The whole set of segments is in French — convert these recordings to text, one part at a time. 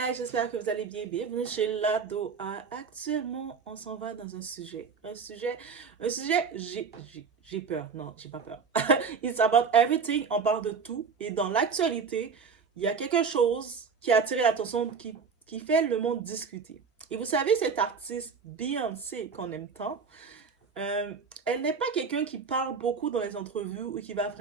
guys, j'espère que vous allez bien. Bienvenue chez Lado. Actuellement, on s'en va dans un sujet, j'ai peur. Non, j'ai pas peur. It's about everything. On parle de tout. Et dans l'actualité, il y a quelque chose qui a attiré l'attention, qui fait le monde discuter. Et vous savez, cette artiste Beyoncé qu'on aime tant, euh, elle n'est pas quelqu'un qui parle beaucoup dans les entrevues ou qui va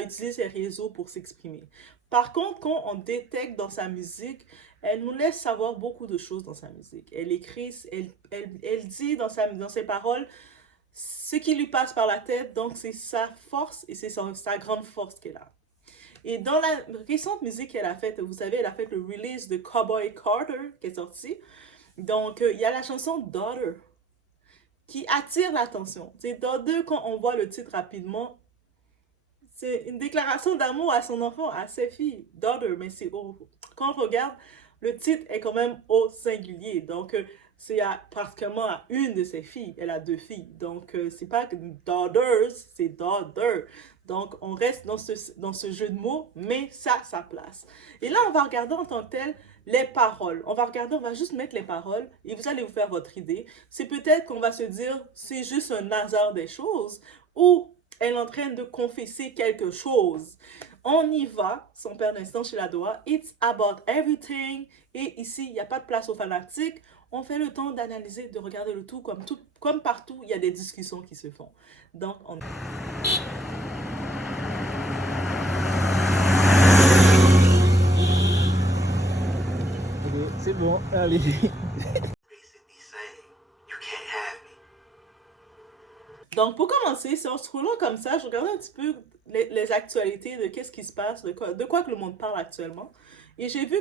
utiliser ses réseaux pour s'exprimer. Par contre, quand on détecte dans sa musique, elle nous laisse savoir beaucoup de choses dans sa musique. Elle écrit, elle dit dans ses paroles ce qui lui passe par la tête, donc c'est sa force et c'est sa grande force qu'elle a. Et dans la récente musique qu'elle a faite, vous savez, elle a fait le release de Cowboy Carter qui est sorti. Donc, il y a la chanson Daughter qui attire l'attention. C'est dans deux, quand on voit le titre rapidement, c'est une déclaration d'amour à son enfant, à ses filles, daughter, mais quand on regarde, le titre est quand même au singulier. Donc, pratiquement à une de ses filles. Elle a deux filles. Donc, c'est pas daughters, c'est daughter. Donc, on reste dans ce jeu de mots, mais ça a sa place. Et là, on va regarder en tant que tel les paroles. On va juste mettre les paroles et vous allez vous faire votre idée. C'est peut-être qu'on va se dire, c'est juste un hasard des choses ou elle est en train de confesser quelque chose. On y va, sans perdre d'instant chez la Doha. It's about everything. Et ici, il n'y a pas de place aux fanatiques. On fait le temps d'analyser, de regarder le tout. Comme partout, il y a des discussions qui se font. Donc, on... C'est bon, allez. Donc, pour commencer, si on se trouve là comme ça, je regarde un petit peu les actualités de qu'est-ce qui se passe, de quoi que le monde parle actuellement. Et j'ai vu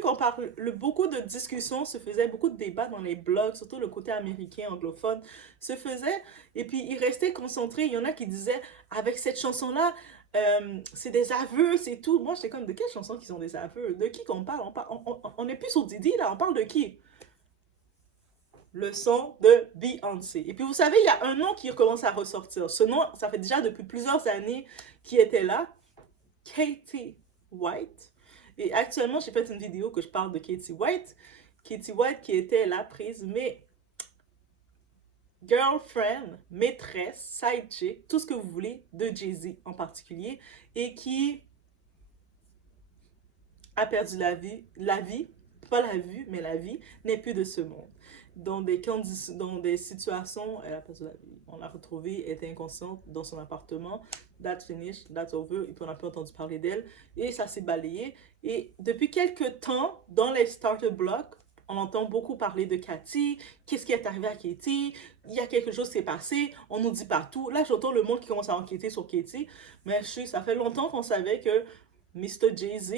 beaucoup de discussions se faisaient, beaucoup de débats dans les blogs, surtout le côté américain, anglophone, se faisait. Et puis, ils restaient concentrés. Il y en a qui disaient, avec cette chanson-là, c'est des aveux, c'est tout. Moi, j'étais comme, de quelle chanson qui sont des aveux? De qui qu'on parle? On est plus sur Didi, là, on parle de qui? Le son de Beyoncé. Et puis vous savez, il y a un nom qui commence à ressortir. Ce nom, ça fait déjà depuis plusieurs années qu'il était là. Katie White. Et actuellement, j'ai fait une vidéo que je parle de Katie White. Katie White qui était la prise, mais girlfriend, maîtresse, side chick, tout ce que vous voulez, de Jay-Z en particulier, et qui a perdu la vie, pas la vue, mais la vie, n'est plus de ce monde. Dans des situations, elle a perdu la vie. On l'a retrouvée, elle était inconsciente dans son appartement. That's finished, that's over. Et puis on n'a plus entendu parler d'elle. Et ça s'est balayé. Et depuis quelques temps, dans les starter blocks, on entend beaucoup parler de Cathy. Qu'est-ce qui est arrivé à Katie? Il y a quelque chose qui s'est passé. On nous dit partout. Là, j'entends le monde qui commence à enquêter sur Katie. Mais ça fait longtemps qu'on savait que Mr. Jay-Z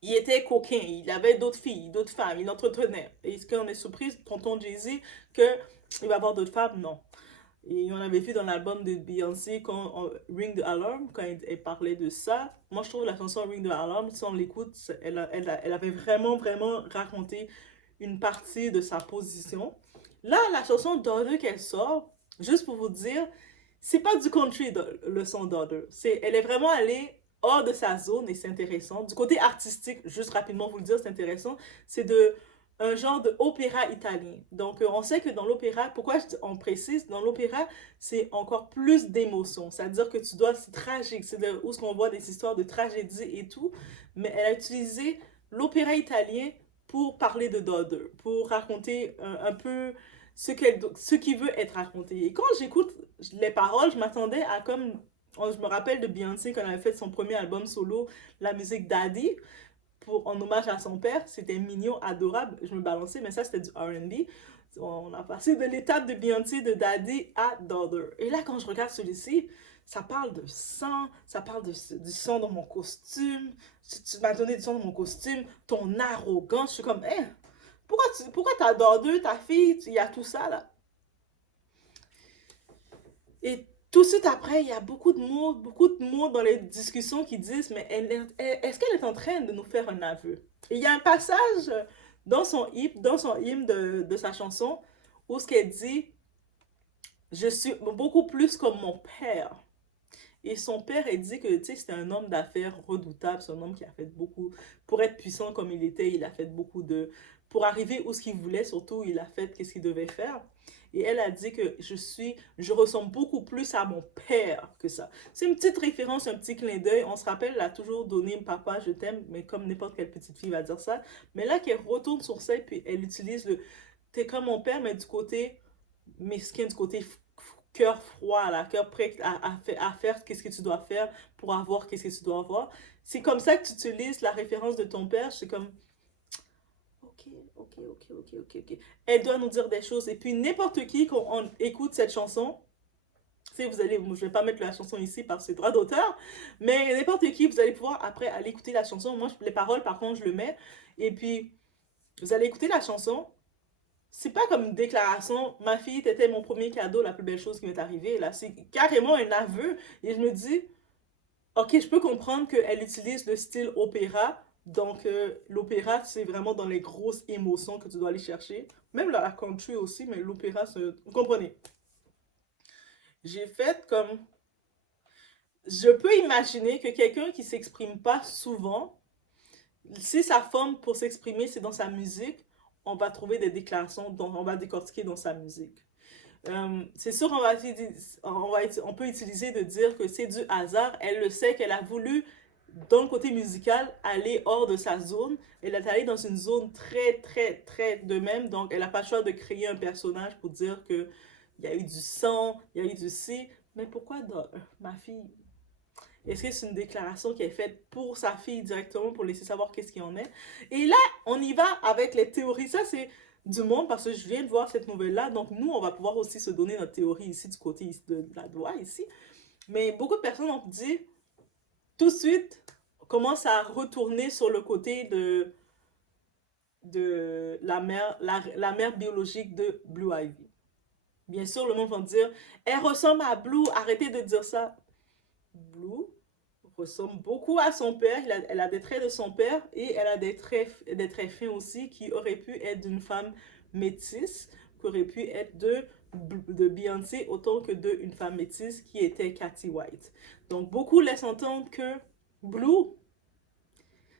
il était coquin, il avait d'autres filles, d'autres femmes, il entretenait. Est-ce qu'on est surpris, tonton Jay-Z, qu'il va avoir d'autres femmes? Non. Et on avait vu dans l'album de Beyoncé, Ring the Alarm, quand elle parlait de ça. Moi, je trouve la chanson Ring the Alarm, si on l'écoute, elle avait vraiment, vraiment raconté une partie de sa position. Là, la chanson Daughter qu'elle sort, juste pour vous dire, c'est pas du country, le son Daughter. Elle est vraiment allée hors de sa zone et c'est intéressant. Du côté artistique, juste rapidement vous le dire, c'est intéressant. C'est un genre de opéra italien. Donc, on sait que dans l'opéra, on précise, dans l'opéra, c'est encore plus d'émotions. C'est-à-dire que c'est tragique. C'est où ce qu'on voit des histoires de tragédie et tout. Mais elle a utilisé l'opéra italien pour parler de Daughter, pour raconter un peu ce qui veut être raconté. Et quand j'écoute les paroles, je m'attendais à comme... Je me rappelle de Beyoncé quand elle avait fait son premier album solo, la musique Daddy, en hommage à son père. C'était mignon, adorable. Je me balançais, mais ça, c'était du R&B. On a passé de l'étape de Beyoncé, de Daddy à Daughter. Et là, quand je regarde celui-ci, ça parle de sang, ça parle du sang dans mon costume. Tu m'as donné du sang dans mon costume, ton arrogance. Je suis comme, hé, pourquoi ta Daughter, ta fille, il y a tout ça, là? Et tout de suite après, il y a beaucoup de mots dans les discussions qui disent, mais est-ce qu'elle est en train de nous faire un aveu? Et il y a un passage dans son hymne de sa chanson où ce qu'elle dit, je suis beaucoup plus comme mon père. Et son père, il dit que, tu sais, c'était un homme d'affaires redoutable, c'est un homme qui a fait beaucoup, pour être puissant comme il était, il a fait beaucoup de, pour arriver où ce qu'il voulait, surtout, il a fait qu'est-ce qu'il devait faire. Et elle a dit que je ressemble beaucoup plus à mon père que ça. C'est une petite référence, un petit clin d'œil. On se rappelle, elle a toujours donné papa, je t'aime, mais comme n'importe quelle petite fille va dire ça. Mais là, qu'elle retourne sur ça, puis elle utilise le t'es comme mon père, mais du côté mesquin, du côté cœur froid, là, cœur prêt à faire qu'est-ce que tu dois faire pour avoir qu'est-ce que tu dois avoir. C'est comme ça que tu utilises la référence de ton père. C'est comme, ok, ok. Elle doit nous dire des choses. Et puis, n'importe qui, quand on écoute cette chanson, si vous allez, je vais pas mettre la chanson ici parce que c'est droit d'auteur, mais n'importe qui, vous allez pouvoir après aller écouter la chanson. Moi, les paroles, par contre, je le mets. Et puis, vous allez écouter la chanson. C'est pas comme une déclaration, ma fille, t'étais mon premier cadeau, la plus belle chose qui m'est arrivée. Là, c'est carrément un aveu. Et je me dis, ok, je peux comprendre qu'elle utilise le style opéra. Donc, l'opéra, c'est vraiment dans les grosses émotions que tu dois aller chercher. Même la country aussi, mais l'opéra, vous comprenez. J'ai fait comme... Je peux imaginer que quelqu'un qui s'exprime pas souvent, si sa forme pour s'exprimer, c'est dans sa musique, on va trouver des déclarations, dont on va décortiquer dans sa musique. C'est sûr, on peut utiliser de dire que c'est du hasard. Elle le sait qu'elle a voulu, dans le côté musical, aller hors de sa zone. Elle est allée dans une zone très de même. Donc, elle n'a pas le choix de créer un personnage pour dire que il y a eu du sang, il y a eu du ci. Mais pourquoi ma fille? Est-ce que c'est une déclaration qui est faite pour sa fille directement pour laisser savoir qu'est-ce qu'il en est? Et là, on y va avec les théories. Ça, c'est du monde parce que je viens de voir cette nouvelle-là. Donc, nous, on va pouvoir aussi se donner notre théorie ici du côté de la loi ici. Mais beaucoup de personnes ont dit tout de suite, commence à retourner sur le côté de la mère biologique de Blue Ivy. Bien sûr, le monde va dire, elle ressemble à Blue, arrêtez de dire ça. Blue ressemble beaucoup à son père, elle a des traits de son père et elle a des traits fins aussi qui auraient pu être d'une femme métisse, qui aurait pu être de Beyoncé autant que d'une femme métisse qui était Cathy White. Donc beaucoup laissent entendre que Blue,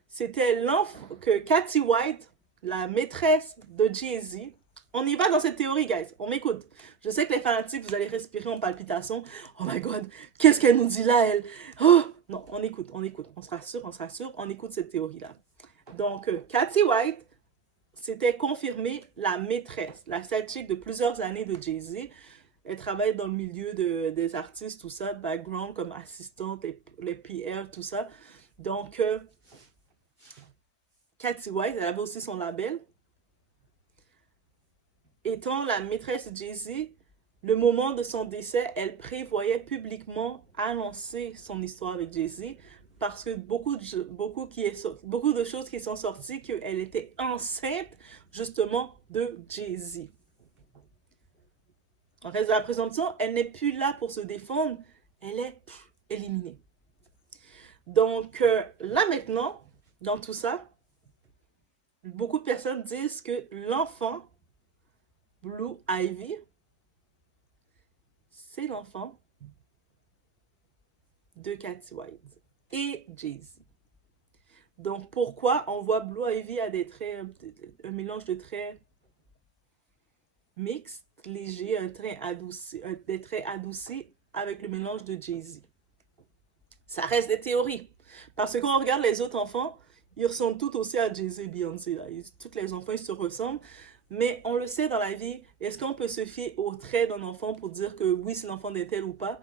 c'était l'enfant, que Cathy White, la maîtresse de Jay-Z, on y va dans cette théorie, guys. On m'écoute. Je sais que les fanatiques, vous allez respirer en palpitation. Oh my God, qu'est-ce qu'elle nous dit là, elle? Oh! Non, on écoute. On se rassure, on écoute cette théorie-là. Donc, Cathy White, c'était confirmé la maîtresse, la sidechick de plusieurs années de Jay-Z. Elle travaille dans le milieu des artistes, tout ça, background comme assistante, les PR, tout ça. Donc, Cathy White, elle avait aussi son label. Étant la maîtresse de Jay-Z, le moment de son décès, elle prévoyait publiquement annoncer son histoire avec Jay-Z parce que beaucoup de choses qui sont sorties qu'elle était enceinte justement de Jay-Z. En reste de la présomption, elle n'est plus là pour se défendre, elle est éliminée. Donc là maintenant, dans tout ça, beaucoup de personnes disent que l'enfant Blue Ivy, c'est l'enfant de Cathy White et Jay-Z. Donc, pourquoi on voit Blue Ivy a des traits, un mélange de traits mixtes, légers, des traits adoucis avec le mélange de Jay-Z. Ça reste des théories. Parce que quand on regarde les autres enfants, ils ressemblent tous aussi à Jay-Z et Beyoncé. Tous les enfants, ils se ressemblent. Mais on le sait dans la vie, est-ce qu'on peut se fier aux traits d'un enfant pour dire que oui, c'est l'enfant d'un tel ou pas?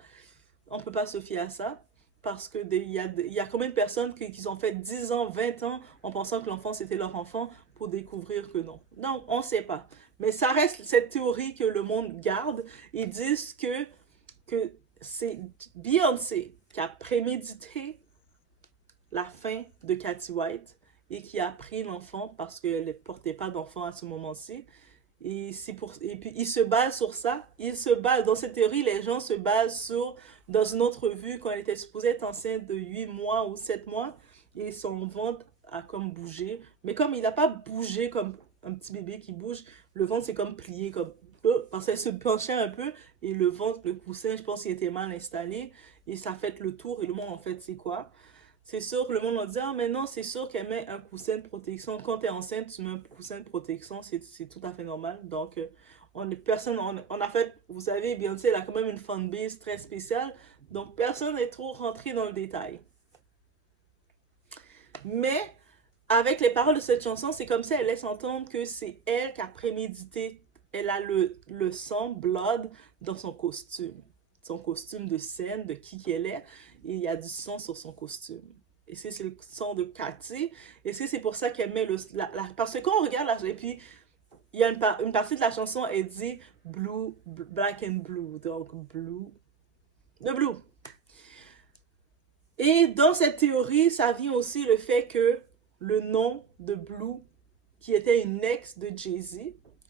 On ne peut pas se fier à ça. Parce qu'il y a combien de personnes qui ont fait 10 ans, 20 ans en pensant que l'enfant c'était leur enfant pour découvrir que non. Non, on ne sait pas. Mais ça reste cette théorie que le monde garde. Ils disent que c'est Beyoncé qui a prémédité la fin de Cathy White et qui a pris l'enfant parce qu'elle ne portait pas d'enfant à ce moment-ci. Et puis, ils se basent sur ça. Dans cette théorie, les gens se basent sur, dans une autre vue, quand elle était supposée être enceinte de 8 mois ou 7 mois, et son ventre a comme bougé. Mais comme il n'a pas bougé comme un petit bébé qui bouge, le ventre s'est comme plié, comme parce qu'elle se penchait un peu et le ventre, le coussin, je pense qu'il était mal installé et ça fait le tour et le monde en fait c'est quoi? C'est sûr que le monde a dit ah mais non c'est sûr qu'elle met un coussin de protection quand tu es enceinte tu mets un coussin de protection c'est tout à fait normal donc on a fait vous savez Beyoncé elle a quand même une fanbase très spéciale donc personne n'est trop rentré dans le détail mais avec les paroles de cette chanson, c'est comme si elle laisse entendre que c'est elle qui a prémédité. Elle a le sang, blood, dans son costume. Son costume de scène, de qui elle est. Et il y a du sang sur son costume. Et c'est le sang de Cathy. Et c'est pour ça qu'elle met parce que quand on regarde et puis il y a une partie de la chanson, elle dit blue, black and blue. Donc blue, le blue. Et dans cette théorie, ça vient aussi le fait que le nom de Blue, qui était une ex de Jay-Z,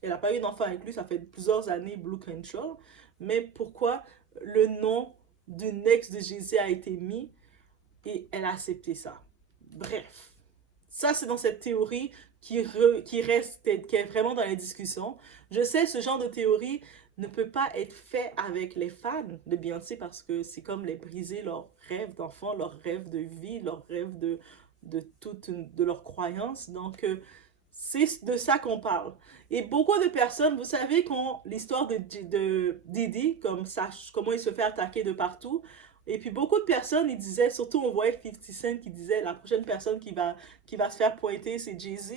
elle n'a pas eu d'enfant avec lui, ça fait plusieurs années, Blue Crenshaw, mais pourquoi le nom d'une ex de Jay-Z a été mis et elle a accepté ça. Bref, ça c'est dans cette théorie qui est vraiment dans les discussions. Je sais, ce genre de théorie ne peut pas être fait avec les fans de Beyoncé parce que c'est comme les briser leur rêve d'enfant, leur rêve de vie, leur rêve de leur croyance. Donc, c'est de ça qu'on parle. Et beaucoup de personnes, vous savez, quand l'histoire de Didi, comme ça, comment il se fait attaquer de partout, et puis beaucoup de personnes, ils disaient, surtout on voyait 50 Cent qui disait la prochaine personne qui va se faire pointer, c'est Jay-Z.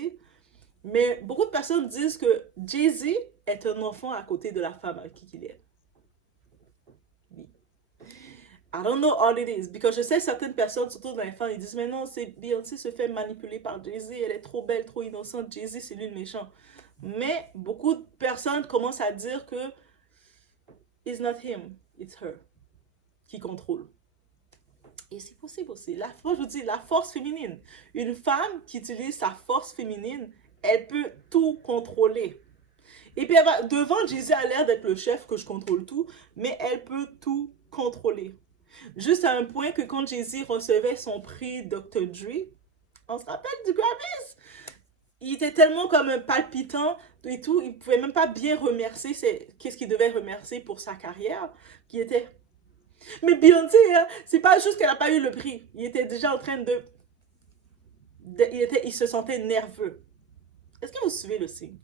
Mais beaucoup de personnes disent que Jay-Z est un enfant à côté de la femme avec qui il est. I don't know all it is. Because je sais certaines personnes, surtout dans les fans, ils disent mais non, c'est Beyoncé se fait manipuler par Jay-Z, elle est trop belle, trop innocente, Jay-Z c'est lui le méchant. Mais beaucoup de personnes commencent à dire que it's not him, it's her qui contrôle. Et c'est possible aussi. Je vous dis, la force féminine. Une femme qui utilise sa force féminine, elle peut tout contrôler. Et puis, devant, Jay-Z a l'air d'être le chef que je contrôle tout, mais elle peut tout contrôler. Juste à un point que quand Jay-Z recevait son prix Dr. Dre, on se rappelle du Grammys? Il était tellement comme un palpitant et tout, il pouvait même pas bien remercier qu'est-ce qu'il devait remercier pour sa carrière, qui était... Mais Beyoncé, hein, c'est pas juste qu'elle a pas eu le prix, il était déjà en train il se sentait nerveux. Est-ce que vous suivez le signe?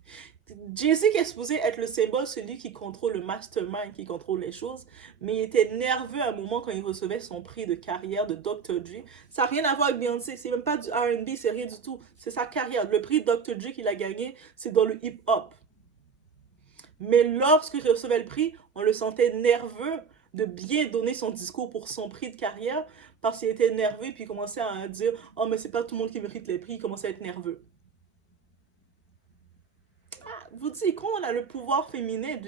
Jay-Z qui est supposé être le symbole, celui qui contrôle le mastermind, qui contrôle les choses, mais il était nerveux à un moment quand il recevait son prix de carrière de Dr. Dre. Ça n'a rien à voir avec Beyoncé, c'est même pas du R&B, c'est rien du tout. C'est sa carrière. Le prix Dr. Dre qu'il a gagné, c'est dans le hip-hop. Mais lorsqu'il recevait le prix, on le sentait nerveux de bien donner son discours pour son prix de carrière parce qu'il était nerveux puis il commençait à dire « Oh, mais c'est pas tout le monde qui mérite les prix », il commençait à être nerveux. Vous dites, quand on a le pouvoir féminin,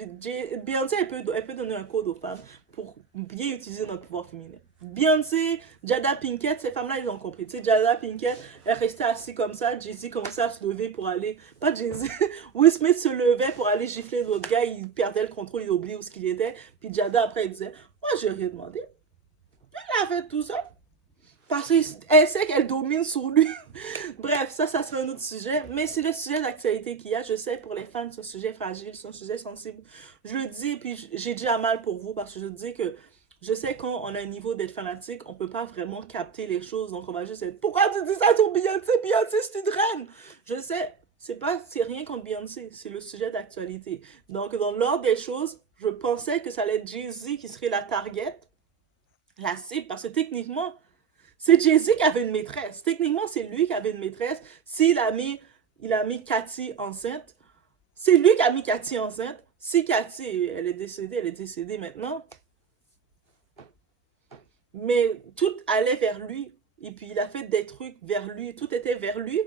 Beyoncé, elle peut donner un code aux femmes pour bien utiliser notre pouvoir féminin. Beyoncé, Jada Pinkett, ces femmes-là, ils ont compris. Tu sais, Jada Pinkett, elle restait assise comme ça. Jay-Z commençait à se lever pour aller. Pas Jay-Z. Will Smith se levait pour aller gifler l'autre gars. Il perdait le contrôle, il oubliait où ce qu'il était. Puis Jada, après, il disait moi, j'ai rien demandé. Elle a fait tout ça. Parce qu'elle sait qu'elle domine sur lui. Bref, ça serait un autre sujet. Mais c'est le sujet d'actualité qu'il y a. Je sais, pour les fans, c'est un sujet fragile, c'est un sujet sensible. Je le dis, et puis j'ai déjà mal pour vous parce que je dis que je sais quand on a un niveau d'être fanatique, on peut pas vraiment capter les choses. Donc on va juste être pourquoi tu dis ça sur Beyoncé? Beyoncé, c'est une reine. Je sais, c'est rien contre Beyoncé, c'est le sujet d'actualité. Donc dans l'ordre des choses, je pensais que ça allait être Jay-Z qui serait la target, la cible, parce que techniquement, c'est Jay-Z qui avait une maîtresse. Techniquement, c'est lui qui avait une maîtresse. S'il a mis, il a mis Cathy enceinte, c'est lui qui a mis Cathy enceinte. Si Cathy, elle est décédée maintenant. Mais tout allait vers lui. Et puis, il a fait des trucs vers lui. Tout était vers lui.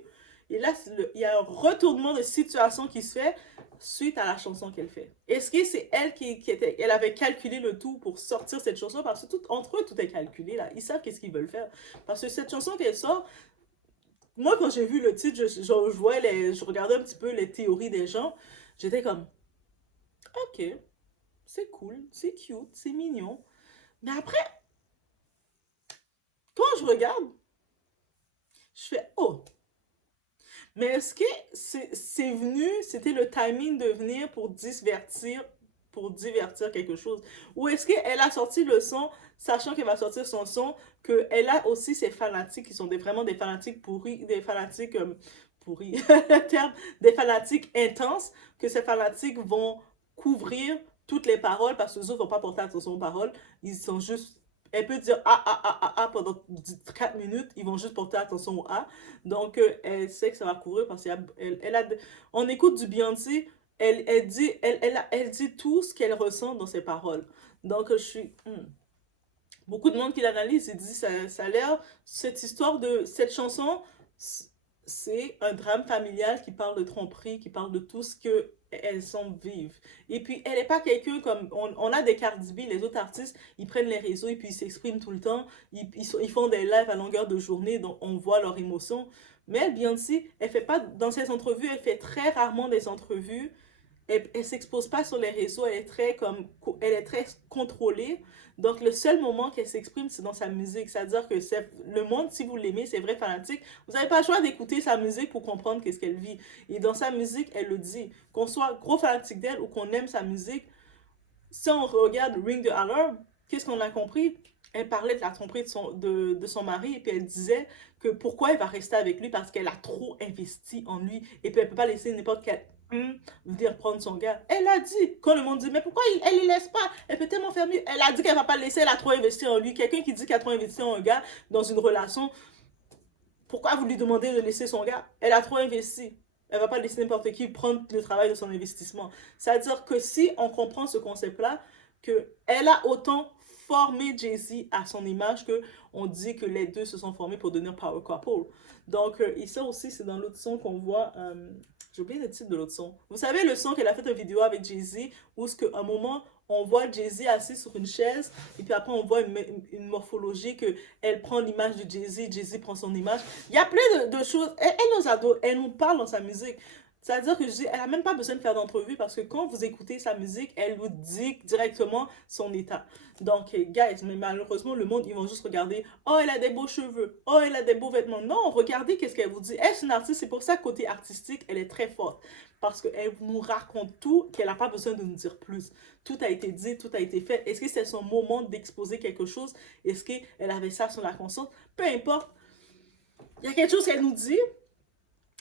Et là, il y a un retournement de situation qui se fait suite à la chanson qu'elle fait. Est-ce que c'est elle elle avait calculé le tout pour sortir cette chanson? Parce que entre eux, tout est calculé, là. Ils savent qu'est-ce qu'ils veulent faire. Parce que cette chanson qu'elle sort, moi, quand j'ai vu le titre, je regardais un petit peu les théories des gens. J'étais comme, ok, c'est cool, c'est cute, c'est mignon. Mais après, quand je regarde, je fais, oh, Mais est-ce que c'est venu, c'était le timing de venir pour divertir quelque chose? Ou est-ce qu'elle a sorti le son, sachant qu'elle va sortir son son, qu'elle a aussi ses fanatiques qui sont vraiment des fanatiques pourris, des fanatiques pourris, le terme, des fanatiques intenses, que ces fanatiques vont couvrir toutes les paroles parce que les autres vont pas porter attention aux paroles. Ils sont juste. Elle peut dire pendant 4 minutes, ils vont juste porter attention au A. Donc, elle sait que ça va courir parce qu'elle a. On écoute du Beyoncé, elle dit tout ce qu'elle ressent dans ses paroles. Donc, je suis. Beaucoup de monde qui l'analyse et dit ça a l'air. Cette histoire de. Cette chanson, c'est un drame familial qui parle de tromperie, qui parle de tout ce que elles sont vives. Et puis, elle n'est pas quelqu'un comme... On a des Cardi B, les autres artistes, ils prennent les réseaux et puis ils s'expriment tout le temps. Ils font des lives à longueur de journée, donc on voit leurs émotions. Mais elle, Beyoncé, elle fait pas... Dans ses entrevues, elle fait très rarement des entrevues. Elle s'expose pas sur les réseaux, elle est très contrôlée. Donc, le seul moment qu'elle s'exprime, c'est dans sa musique. C'est-à-dire que le monde, si vous l'aimez, c'est vrai fanatique. Vous n'avez pas le choix d'écouter sa musique pour comprendre qu'est-ce qu'elle vit. Et dans sa musique, elle le dit. Qu'on soit gros fanatique d'elle ou qu'on aime sa musique, si on regarde Ring the Alarm, qu'est-ce qu'on a compris? Elle parlait de la tromperie de son mari et puis elle disait que pourquoi elle va rester avec lui parce qu'elle a trop investi en lui et puis elle peut pas laisser n'importe quel venir prendre son gars. Elle a dit, quand le monde dit mais pourquoi elle ne laisse pas? Elle peut tellement faire mieux. Elle a dit qu'elle va pas le laisser, elle a trop investi en lui. Quelqu'un qui dit qu'elle a trop investi en un gars dans une relation, pourquoi vous lui demandez de laisser son gars? Elle a trop investi. Elle va pas laisser n'importe qui prendre le travail de son investissement. C'est-à-dire que si on comprend ce concept-là, qu'elle a autant formé Jay-Z à son image que on dit que les deux se sont formés pour devenir power couple. Donc, et ça aussi, c'est dans l'autre son qu'on voit. J'ai oublié le titre de l'autre son. Vous savez le son qu'elle a fait une vidéo avec Jay-Z où à un moment, on voit Jay-Z assis sur une chaise et puis après on voit une morphologie que elle prend l'image de Jay-Z, Jay-Z prend son image. Il y a plein de choses. Elle nous adore, elle nous parle dans sa musique. C'est-à-dire que je dis, elle n'a même pas besoin de faire d'entrevue parce que quand vous écoutez sa musique, elle vous dit directement son état. Donc, guys, mais malheureusement, le monde, ils vont juste regarder, oh, elle a des beaux cheveux, oh, elle a des beaux vêtements. Non, regardez qu'est-ce qu'elle vous dit. Elle, c'est une artiste, c'est pour ça, côté artistique, elle est très forte. Parce qu'elle nous raconte tout, qu'elle n'a pas besoin de nous dire plus. Tout a été dit, tout a été fait. Est-ce que c'est son moment d'exposer quelque chose? Est-ce qu'elle avait ça sur la conscience? Peu importe. Il y a quelque chose qu'elle nous dit,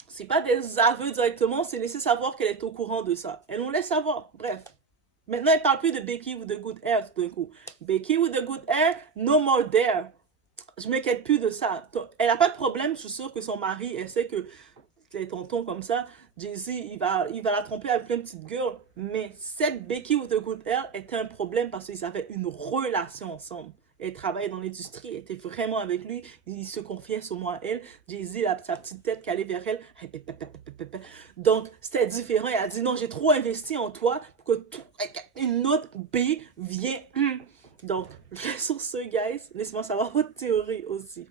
c'est pas des aveux directement, c'est laisser savoir qu'elle est au courant de ça. Elle nous laisse savoir. Bref. Maintenant, elle parle plus de Becky with the good hair tout d'un coup. Becky with the good hair, no more there. Je m'inquiète plus de ça. Elle a pas de problème, je suis sûre que son mari, elle sait que les tontons comme ça, Jay-Z, il va la tromper avec plein de petites girls. Mais cette Becky with the good hair était un problème parce qu'ils avaient une relation ensemble. Elle travaillait dans l'industrie, elle était vraiment avec lui, il se confiait sur moi à elle. Jay-Z, sa petite tête qui allait vers elle. Donc, c'était différent. Elle a dit non, j'ai trop investi en toi pour que une autre B vienne. Donc, sur ce, guys, laissez-moi savoir votre théorie aussi.